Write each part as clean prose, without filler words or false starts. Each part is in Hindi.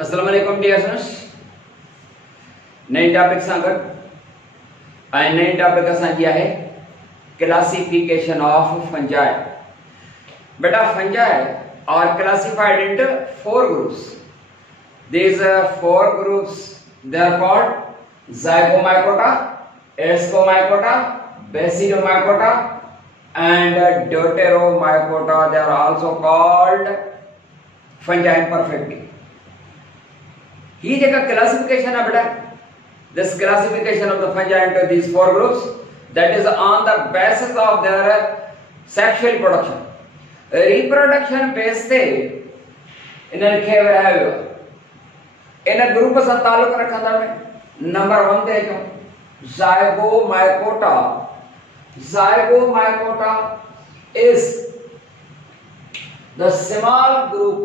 अस्सलाम वालेकुम डियर स्टूडेंट्स। नई टॉपिक सां गॾु ऐं नई टॉपिक असां जी आहे क्लासिफिकेशन ऑफ फंजाई। बेटा fungi are classified into four groups. These four groups, they are called Zygomycota, Ascomycota, Basidomycota and Deuteromycota. They are also called fungi perfectly. ही जगह क्लासिफिकेशन है बेटा, this classification of the fungi into these four groups, that is on the basis of their sexual reproduction. Reproduction base से इन्हें खे विरहायो इन ग्रुप सां ताल्लुक रखंदड़ नंबर 1 ते अचूं ज़ाइगोमाइकोटा। ज़ाइगोमाइकोटा is the small group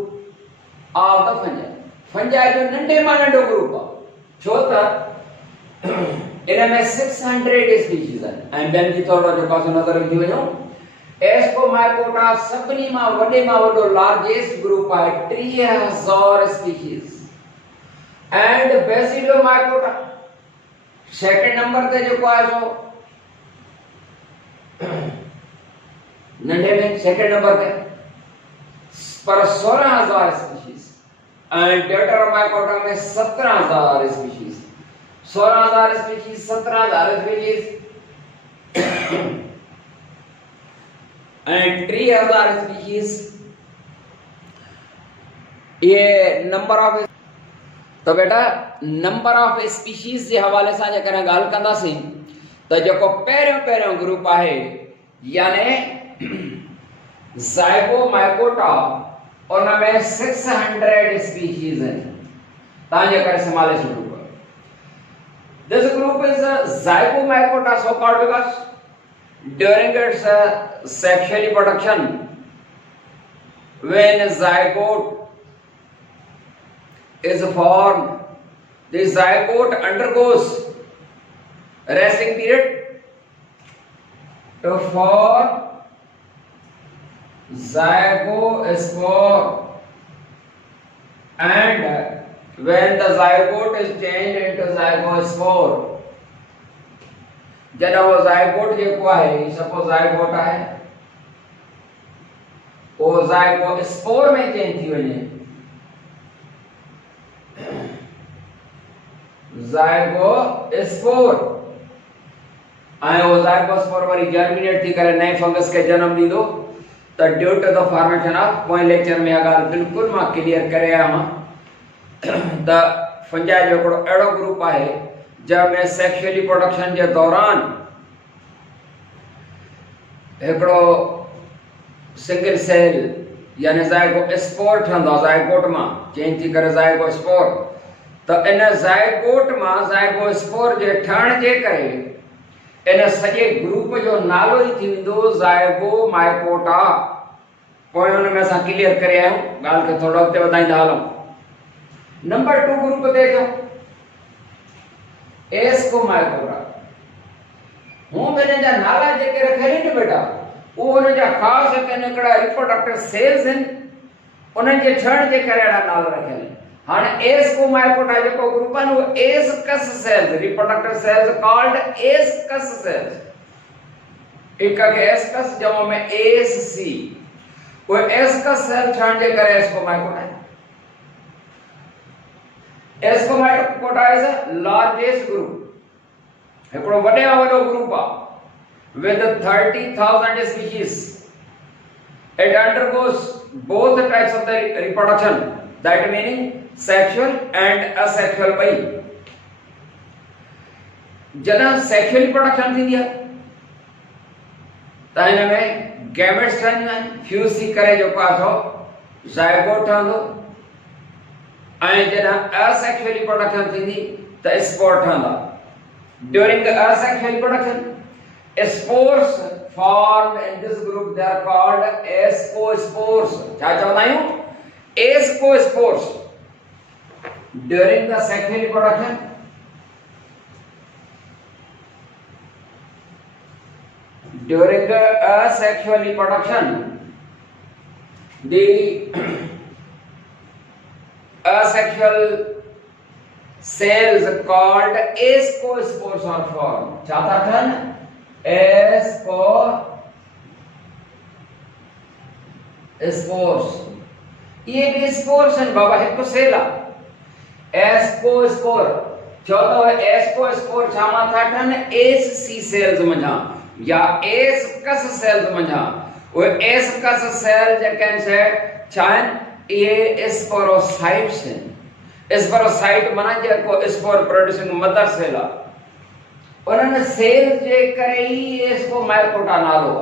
of the fungi. Fungi जो नंढे मां नंढो ग्रुप आहे, छो त इन में 600 स्पीशीज आहिनि ऐं ॿियनि जी थोरो जेको आहे नज़र ईंदी वञूं। एस्कोमाइकोटा सभिनी मां वॾे मां वॾो लार्जेस्ट ग्रुप आहे, 3000 स्पीशीज। एंड बेसिडोमाइकोटा सेकंड नंबर ते जेको आहे सो नंढे में सेकंड नंबर ते पर 16000 स्पीशीज एंड ड्यूटेरोमाइकोटा में 17000 species. 16000 species 17000 species and 3000 species. ये नंबर ऑफ तो बेटा नंबर ऑफ स्पीशीज के हवाले से जैसे गाल कंदासीं तो जो पहिरियों ग्रुप है यानी ज़ाइगोमाइकोटा उनमें 600 स्पीशीज हैं ताजे करे संभाले group. This group is ज़ाइगोमाइकोटा so called because during its sexual reproduction when zygote is formed, the zygote undergoes resting period to form zygospore, and when the zygote is changed into zygospore, जब वो zygote जेको है सपोज zygote है वो zygospore में चेंज थी वने ज़ाइगोस्पोर ऐं वो ज़ाइगोस्पोर वरी जर्मिनेट थी करे नए फंगस के जन्म दींदो त due to the formation of पोइ लेक्चर में ॻाल्हि बिल्कुल मां क्लियर करे आया मां त फंजाई जो हिकिड़ो अहिड़ो ग्रुप आहे जंहिंमें सेक्सुअल रिप्रोडक्शन जे दौरान हिकिड़ो सिंगल सेल यानी ज़ाइगोस्पोर ठहंदो आहे ज़ाइगोट मां चेंज थी करे ज़ाइगोस्पोर। तो इन ज़ाइगोट मां ज़ाइगोस्पोर जे ठहण जे करे इन सॼे ग्रुप जो नालो ई थी वेंदो ज़ाइगोमाइकोटा। पोइ हुन में असां क्लियर करे आहियूं, ॻाल्हि खे थोरो अॻिते वधाईंदा हलूं। नंबर 2 ग्रुप ते अचूं एस्कोमाइकोटा। हूं त हिन जा नाला जेके रखियल आहिनि बेटा उहो हुन जा ख़ासि हिकिड़ा रिप्रोडक्टिव सेल्स आहिनि, उन्हनि जे ठहण जे करे अहिड़ा नाला रखियल आहिनि। हाँ एस्कोमाइकोटा जो ग्रुप है वो ascus cells reproductive cells called ascus cells. एक के एस्कस जमा में एससी वो एस्कस सेल ठहण जे करे एस्कोमाइकोटा है। Ascomycota is a largest group, एकड़ो वडे वालो ग्रुप आ with 30,000 species. It undergoes both types of the reproduction, that meaning sexual and asexual by जना सेक्सुअल रिप्रोडक्शन थी दिया त हिन में गैमेट्स ठहंदा आहिनि, फ्यूज थी करे जो पासो ज़ाइगोट ठहंदो ऐं जॾहिं असेक्सुअल रिप्रोडक्शन थींदी त स्पोर ठहंदा। During the asexual reproduction spores formed in this group they are called ascospores। क्या चवंदा आहियूं ascospores। During the sexual reproduction during asexual reproduction the asexual cells called ascospores are formed. चाहता था ना ascospores, ये भी स्पोर्स हैं बाबा है तो सेला एस्कोस्पोर चौथा है एस्कोस्पोर छामा था ठन एस सी सेल्स मझा या एस कस सेल्स मझा वो एस कस सेल जकन से चाहन ये स्पोरोसाइट्स हैं स्पोरोसाइट मना जे को स्पोर प्रोड्यूसिंग मदर सेला उन्होंने सेल जे करे ही इसको माइकोटा नालो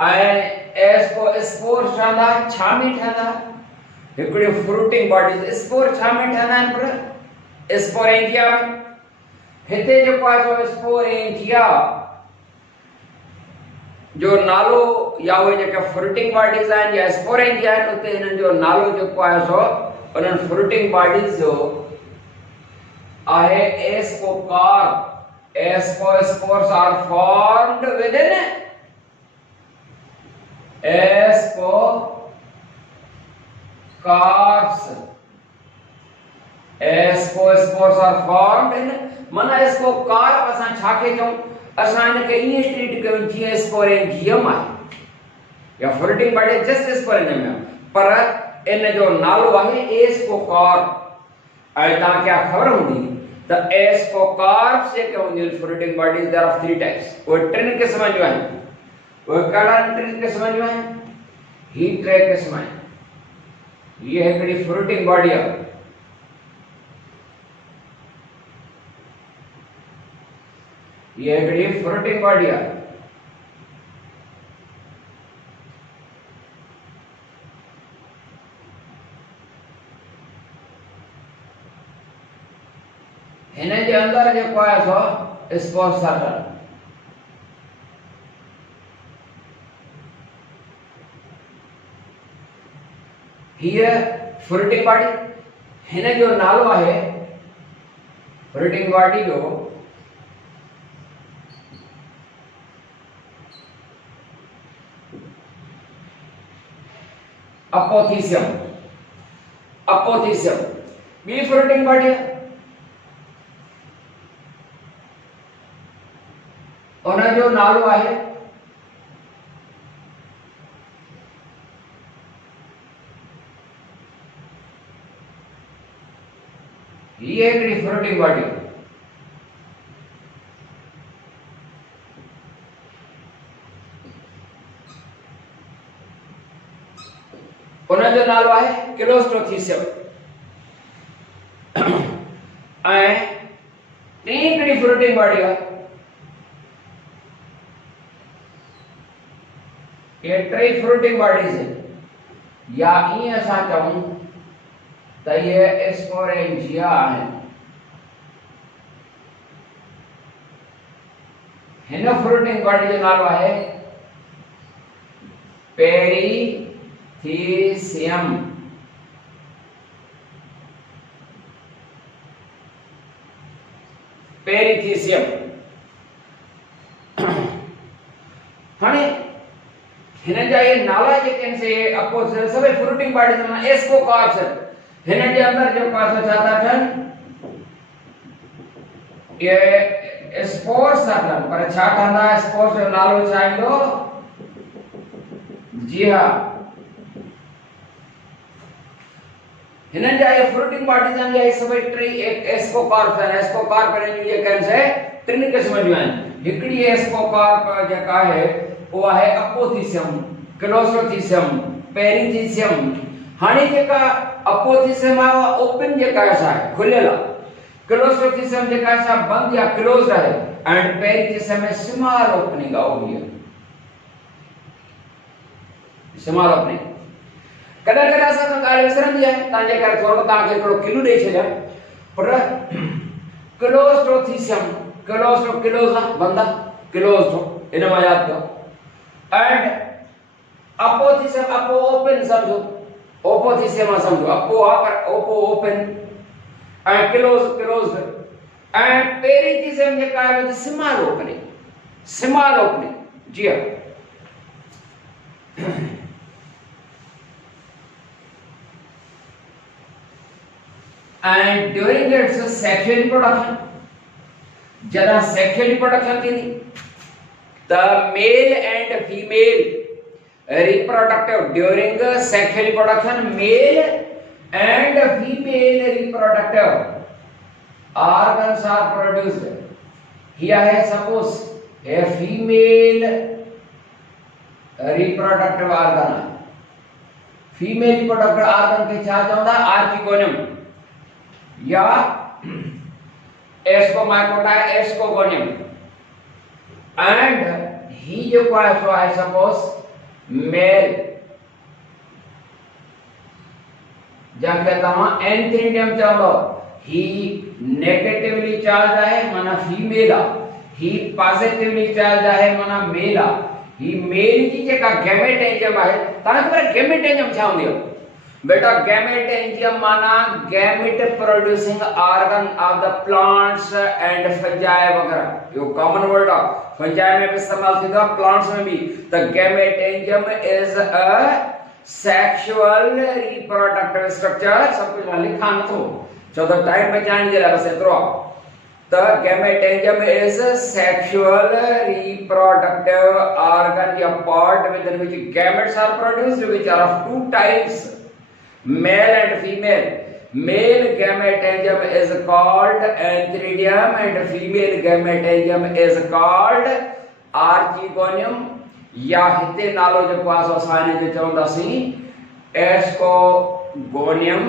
आए एस्को स्पोर ठंदा छामी ठंदा हिकड़ी फ्रूटिंग बॉडीज स्पोर छामी ठंदा इन पर स्पोरेंजिया में हिते जो पासो स्पोरेंजिया जो नालो या वो जेके फ्रूटिंग बॉडीज आहिनि या स्पोरेंजिया आहिनि उते हिननि जो नालो जेको आहे सो उन्हनि फ्रूटिंग बॉडीज जो आहे ascocarp ascospores are formed within ascocarps ascospores are formed in माना एस्कोकार्प असां छा के चऊं असां इनके ईअं ट्रीट कयूं जीअं स्पोरेंजियम आहे या फ्रूटिंग बॉडी जस्ट स्पोरेंजियम पर इन जो नालो आहे एस्कोकार्प ऐं तव्हांखे ख़बर हूंदी त एस्कोकार्प्स जेके हूंदियूं आहिनि fruiting bodies there are 3 types उहे 3 क़िस्मनि जूं आहिनि वो कड़ा 3 क़िस्मनि जूं आहिनि ही 3 क़िस्म आहिनि ये हिकड़ी फ्रूटिंग बॉडी आहे ये हिकड़ी फ्रूटिंग बॉडी आहे हिन जे अंदर जेको आहे सो स्पोर्साटर हीअ फ्रूटिंग बॉडी हिन जो नालो आहे फ्रूटिंग बॉडी जो अपोथीसियम अपोथीसियम बी फ्रूटिंग बॉडी है उन जो नालो आहे ये हिकड़ी फ्रूटिंग बॉडी उन जो नालो आहे क्लोस्ट्रोथीसियम ऐं टी हिकड़ी फ्रूटिंग बॉडी आहे ये 3 फ्रूटिंग बॉडीज हैं या ईअं असां चऊं त ये स्पोरेंजिया आहिनि हिन फ्रूटिंग बॉडी जो नालो आहे पेरीथीसियम पेरीथीसियम हाणे हिन जा ये नाला जेके आहिनि से अपोथीसियम सभई फ्रूटिंग बॉडीज में एस्कोकार्प्स हिन जे अंदर जो पासो छा था ठहनि ये स्पोर्स था ठहनि पर छा ठहंदा स्पोर्स जो नालो छा ईंदो जी हाँ हिननि जा ये फ्रूटिंग बॉडीज आहिनि या सभई 3 एस्कोकार्प्स आहिनि एस्कोकार्प हिननि जेके आहिनि से 3 क़िस्म जूं आहिनि हिकड़ी एस्कोकार्प जेका आहे वो है अपोथीसियम क्लोस्ट्रोथीसियम पेरीथीसियम हाने जेका अपोथीसियम है ओपन जेका है खुलियल क्लोस्ट्रोथीसियम जेका है बंद या क्लोज्ड है एंड पेरीथीसियम में स्मॉल ओपनिंग है हुई स्मॉल ओपनिंग कदा कदा सा ॻाल्हि विसरंदी आहे तव्हांजे करे थोरो तव्हांखे हिकिड़ो किलो ॾेई छॾियां पर क्लोस्ट्रोथीसियम क्लोस्ट्रो क्लोज आहे बंद आहे क्लोज्ड इन मां यादि कयो and apothecium apo open समझो opothecium समझो apo पर opo open and closed and perithecium जेका है वो small opening जी हाँ and during its sexual reproduction, जरा sexual reproduction थी, the male and female reproductive during sexual reproduction, male and female reproductive organs are produced. Here है suppose a female reproductive organ. Female reproductive organ के छा चौंदा आर्किगोनियम या एस्कोमाइकोटा एस्कोगोनियम and he जो क्या सो I suppose male जब कहता हूँ एंथ्रीडियम चलो he negatively charged है माना फीमेल he positively charged है माना मेल ही मेल की जगह गैमेट एंजियम है ताकि पर गैमेट एंजियम छा होंगे बेटा गैमेट एंजियम माना gamete producing organ of the plants and fungi वगैरह यो कॉमन वर्ड है फंजाई में भी इस्तेमाल थींदो प्लांट्स में भी the gametangium is a sexual reproductive structure सब कुछ लिखा न तो चौथा टाइम में जान जे बस एतरो the gametangium is a sexual reproductive organ a part within which gametes are produced which are of two types male and female male gametangium is called antheridium and female gametangium is called archegonium या हिते नालो जो पास असाने जो चवंदासी एस्कोगोनियम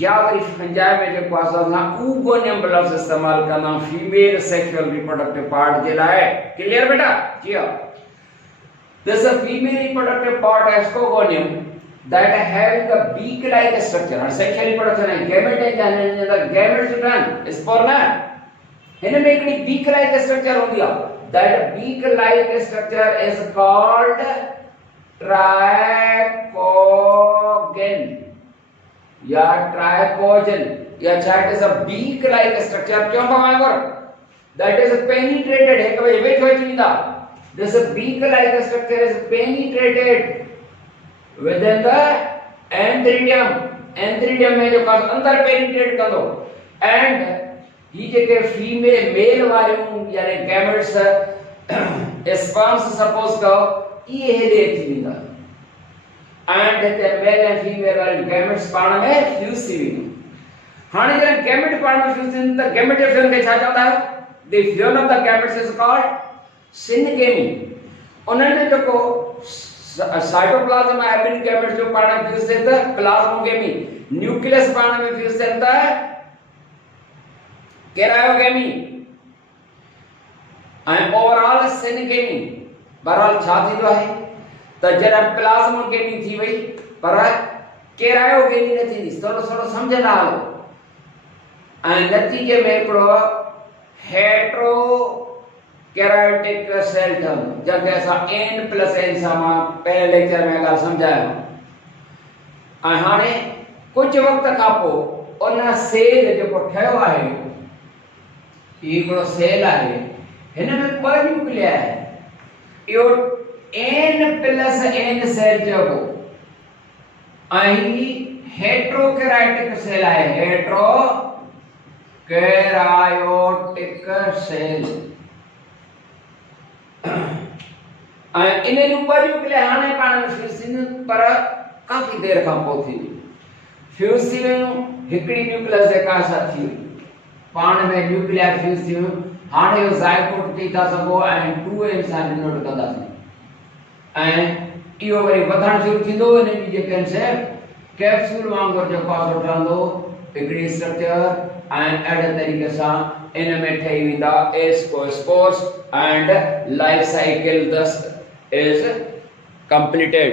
या वरी फंजाई में जो पास असां ऊगोनियम लफ्ज इस्तेमाल करना फीमेल सेक्सुअल रिप्रोडक्टिव पार्ट जे लाए क्लियर बेटा जी हां this a female reproductive part ascogonium that having a beak like structure and sexual reproduction है गैमेट है जाने द गैमेट रिटर्न स्पोर ना इनमें एक beak like structure होती है that beak like structure is called trichogen या ट्राइकोजन या चाहे is a beak like structure क्यों भगवान कर that is penetrated है कभी वेट हो चुका this beak like structure is penetrated within the antheridium में जो कास अंदर पेनिट्रेट कर दो and ये जेके फीमेल मेल वाले यानी गैमेट्स स्पर्म्स सपोज करो ये है देखिएगा and the male and female वाले गैमेट्स पाण में फ्यूज थी हाने जन गैमेट पाण में फ्यूज थी त गैमेटिफिकेशन के छा चवंदा the fusion of the gametes is called syngamy उन्हनि जो को साइटोप्लाज्म में हैपनिंग गैमेट्स जो पाण में फ्यूज थे त प्लाज्मोगेमी न्यूक्लियस पाण में फ्यूज थे त कैरायोगेमी एंड ओवरऑल सिनगेमी बहरहाल छा थींदो आहे त जरा प्लाज्मोगेमी थी वई पर कैरायोगेमी न थींदी थोरो थोरो समझंदा हलो ऐं नतीजे में हिकिड़ो हेट्रो कैरायोटिक सेल ठहंदो जंहिंखे असां n+n सां मां पहिरें लेक्चर में ॻाल्हि सम्झायो ऐं हाणे कुझु वक़्त खां पोइ उन सेल जेको ठहियो आहे हिकिड़ो सेल आहे हिन में ॿ न्यूक्लिया आहे इहो n+n सेल चइबो ऐं हेट्रोकैरायोटिक सेल आहे हेट्रोकैरायोटिक सेल इन ऊपर न्यूक्लिया हाने पाण में फ्यूज थींदियूं पर काफ़ी देर खां पोइ थींदियूं फ्यूज थी वियूं हिकिड़ी न्यूक्लियस जेका असां थी पाण में न्यूक्लिया फ्यूज थी वियूं हाणे इहो ज़ाइगोट चई था सघो ऐं 2n सां डिनोट कंदासीं ऐं इहो वरी वधणु शुरू थींदो इन जी जेके आहिनि कैप्सूल वांगुरु जेको आहे ठहंदो हिकिड़ी स्ट्रक्चर ऐं अहिड़े तरीक़े सां इन में ठही वेंदा एस्कोस्पोर्स एंड लाइफ साइकिल दस इज कंप्लीटेड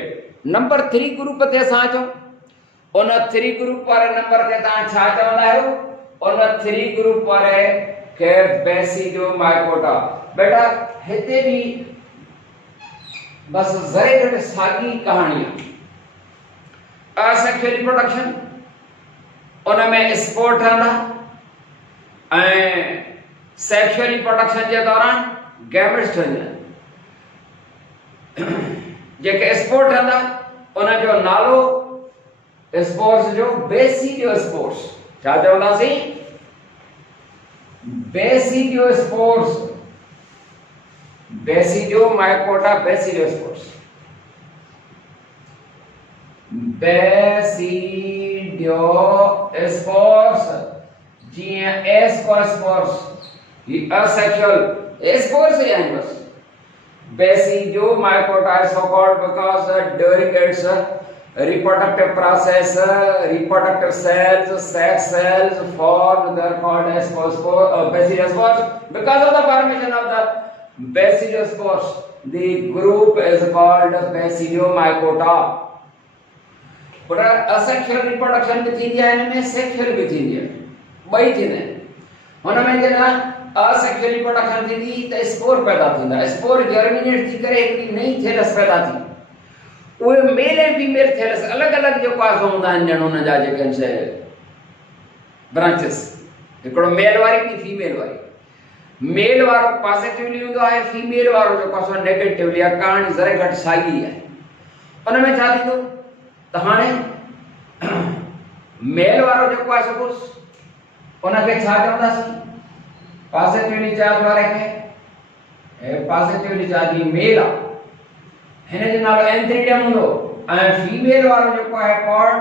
नंबर 3 ग्रुप ते असां अचूं उन 3 ग्रुप वारे नंबर खे तव्हां छा चवंदा आहियो उन 3 ग्रुप वारे खे बेसिडोमाइकोटा बेटा हिते भी बस जरे घट सागी कहानी असेक्सुअल रिप्रोडक्शन उन में स्पोर ठहंदा ऐं सेक्सुअल रिप्रोडक्शन के दौरान गैमेट्स ठहंदा जेके स्पोर ठहंदा उन जो नालो स्पोर्स जो बेसिडोस्पोर्स छा चवंदासीं बेसिडियोस्पोर्स, बेसिडियोमाइकोटा बेसिडियोस्पोर्स, बेसिडियोस्पोर्स जीअं एस्कोस्पोर्स ही असेक्सुअल स्पोर्स ही आहिनि बस। Basidiomycota is so called because during its reproductive process, reproductive cells, sex cells form, they are called as basidiospores. Because of the formation of the basidiospores, the group is called Basidiomycota. पर asexual reproduction भी थींदी आहे, इनमें sexual भी थींदी आहे, ॿई थींदा आहिनि। हुनमें जेना असेक्सुअल रिप्रोडक्शन थींदी त स्पोर पैदा थींदा, स्पोर जर्मिनेट थी करे हिकिड़ी नई थेलस पैदा थी। उहे मेल ऐं फीमेल थेलस अलॻि अलॻि जेको आहे हूंदा आहिनि, ॼण हुन जा जेके आहिनि से ब्रांचेस, हिकिड़ो मेल वारी ॿी फीमेल वारी। मेल वारो पॉजिटिवली हूंदो आहे, फीमेल वारो जेको आहे नेगेटिवली आहे। कहाणी ज़रे घटि साॻी आहे। उनमें छा थींदो त हाणे मेल वारो जेको आहे सपोज़ उनखे छा चवंदासीं, पॉजिटिवली चार्ज वारे खे पॉजिटिवली चार्ज मेल आहे, हिन जो नालो एंथ्रीडियम हूंदो, ऐं फीमेल वारो जेको आहे पॉट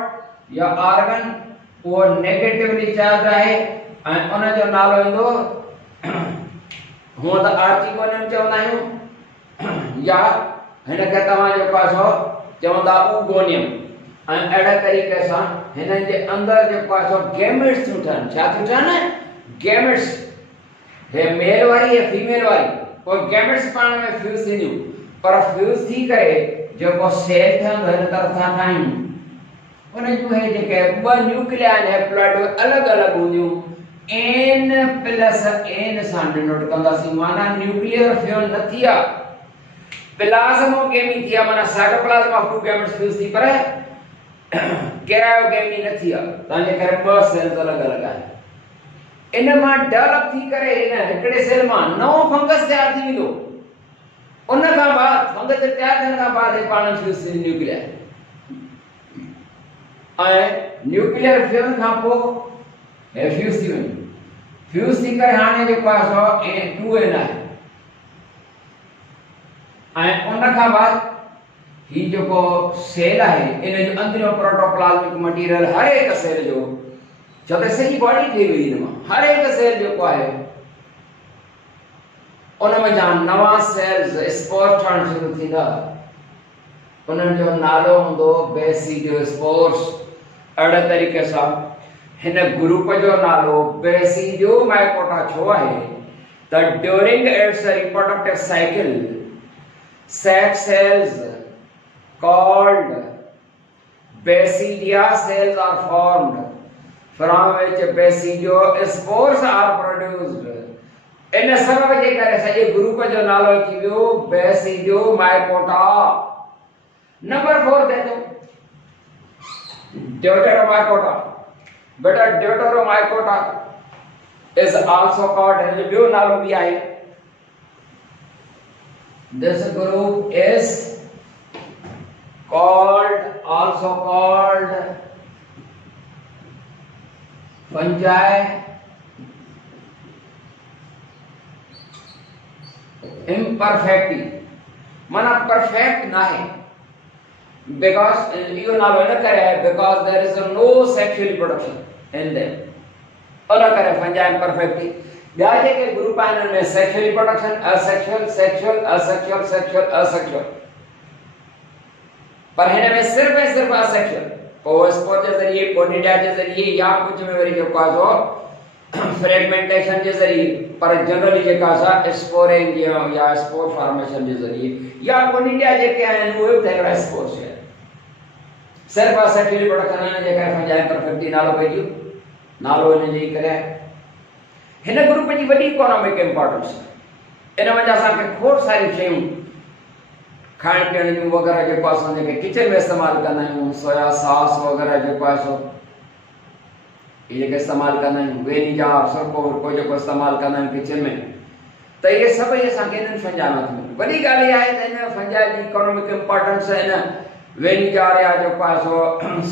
या ऑर्गन उहो नेगेटिवली चार्ज आहे ऐं उन जो नालो ईंदो हूअं त आर्चिगोनियम चवंदा आहियूं, या हिनखे तव्हां जेको आहे सो चवंदा ऊगोनियम। ऐं अहिड़े तरीक़े सां हिननि जे अंदरि जेको आहे सो गैमेट्स थियूं ठहनि। छा थियूं ठहनि? गैमेट्स। हे मेल वारी है फीमेल वारी, पोइ गैमेट्स पाण में फ्यूज थींदियूं, पर फ्यूज थी करे जेको सेल ठहंदो हिन तरफ़ सां ठाहियूं, उन जूं हे जेके ॿ न्यूक्लिया आहिनि हैप्लॉइड अलॻि अलॻि हूंदियूं, n प्लस n सां डिनोट कंदासीं। माना न्यूक्लियर फ्यूजन न थी आहे, प्लाज़्मोगेमी थी आहे, माना cytoplasm of two gametes fuse थी, पर कैरायोगेमी न थी आहे, तंहिंजे करे ॿ सेल्स अलॻि अलॻि आहिनि। इन मां डेवलप थी करे इन हिकिड़े सेल मां नओं फंगस तयार थी वेंदो। उन खां बाद फंगस तयार थियण खां बाद हे पाण फ्यूज थी न्यूक्लियर, ऐं न्यूक्लियर फ्यूजन खां पोइ हे फ्यूज थी वञे। फ्यूज थी करे हाणे जेको आहे सो 2n आहे, ऐं उन खां बाद ही जेको सेल आहे इन जो अंदरियों प्रोटोप्लाज्मिक मटीरियल हर एक सेल जो छो त सॼी बॉडी ठही वई हिन मां, हर एक सेल जेको आहे उन में जा नवां सेल्स स्पोर ठहण शुरू थींदा, उन्हनि जो नालो हूंदो बेसिडियोस्पोर्स। अहिड़े तरीक़े सां हिन ग्रुप जो नालो बेसिडियोमाइकोटा छो आहे त during its reproductive cycle sex cells called basidia cells are formed from which basidiospores are produced. इन सबब जे करे सॼे ग्रुप जो नालो थी वियो बेसिडियोमाइकोटा। नंबर 4 ते तो deuteromaicota। बेटा deuteromaicota is also called, हिन जो ॿियो नालो बि आहे। This group is also called fungi imperfecti, माना परफेक्ट ना है, because you नालो न करे because there is no sexual reproduction in them, और करे fungi imperfecti। ॿिया जेके ग्रुप आहिनि उनमें sexual reproduction, asexual, sexual, asexual, sexual, asexual, पर हिन में सिर्फ ऐं सिर्फ असेक्सुअल। पोइ स्पोर जे ज़रिए, कोनिडिया जे ज़रिए, या कुछ में वरी जेको आहे सो फ्रेगमेंटेशन जे ज़रिए, पर जनरली जेका असां स्पोरिंग या स्पोर फॉर्मेशन जे ज़रिए, या कोनिडिया जेके आहिनि उहे बि हिकिड़ा स्पोर्स आहिनि। सिर्फ असेक्सुअल रिप्रोडक्शन आहिनि जेका फंजाई परफेक्टी नालो पइजी, नालो हिन जे करे हिन ग्रुप जी वॾी इकोनॉमिक इंपॉर्टेंस। इन वजह सां खोड़ सारी शयूं खाइण पीअण जूं वग़ैरह जेको असां जेके किचन में इस्तेमालु कंदा आहियूं, सोया सॉस वग़ैरह जेको आहे सो इहे जेके इस्तेमालु कंदा आहियूं, वेनिजा सरको वर्को जेको इस्तेमालु कंदा आहियूं किचन में, त इहे सभई असांखे इन्हनि फंजाई मां थी मिलनि। वॾी ॻाल्हि इहा आहे त हिन फंजाई जी इकोनॉमिक इंपॉर्टेंस हिन वेनिकारिया जो पासो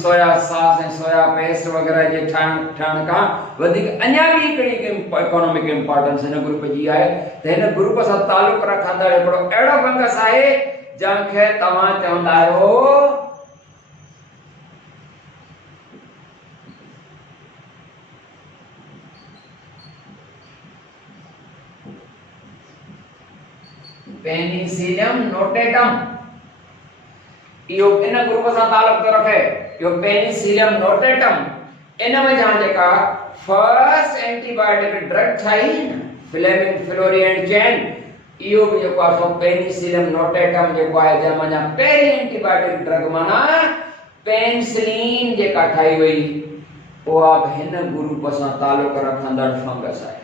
सोया सॉस ऐं सोया पेस्ट वग़ैरह जे ठाहिण खां वधीक अञा बि हिकिड़ी इकोनॉमिक इंपॉर्टेंस हिन ग्रुप जी आहे त हिन ग्रुप सां तालुक रखंदड़ हिकिड़ो अहिड़ो फंगस आहे जंहिंखे तव्हां चवंदा आहियो पेनिसिलियम नोटेटम। इहो इन ग्रुप सां तालुक थो रखे, इहो पेनिसिलियम नोटेटम। इन में जहां जेका फर्स्ट एंटीबायोटिक ड्रग ठाही न फ्लेमिंग फ्लोरिएंट चेन, इहो भी जेको आहे सो पेनिसिलियम नोटेटम जेको आहे जंहिंमें जा पहिरीं एंटीबायोटिक ड्रग माना पेनिसिलिन जेका ठाही वई उहा हिन ग्रुप सां तालुक रखंदड़ फंगस आहे।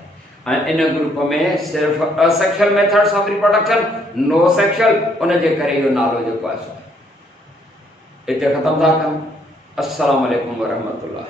इन ग्रुप में सिर्फ asexual methods of reproduction, no sexual, उन जे करे इहो नालो जेको आहे इते ख़त्म था कयूं। अस्सलाम वालेकुम वरहमतुल्लाह।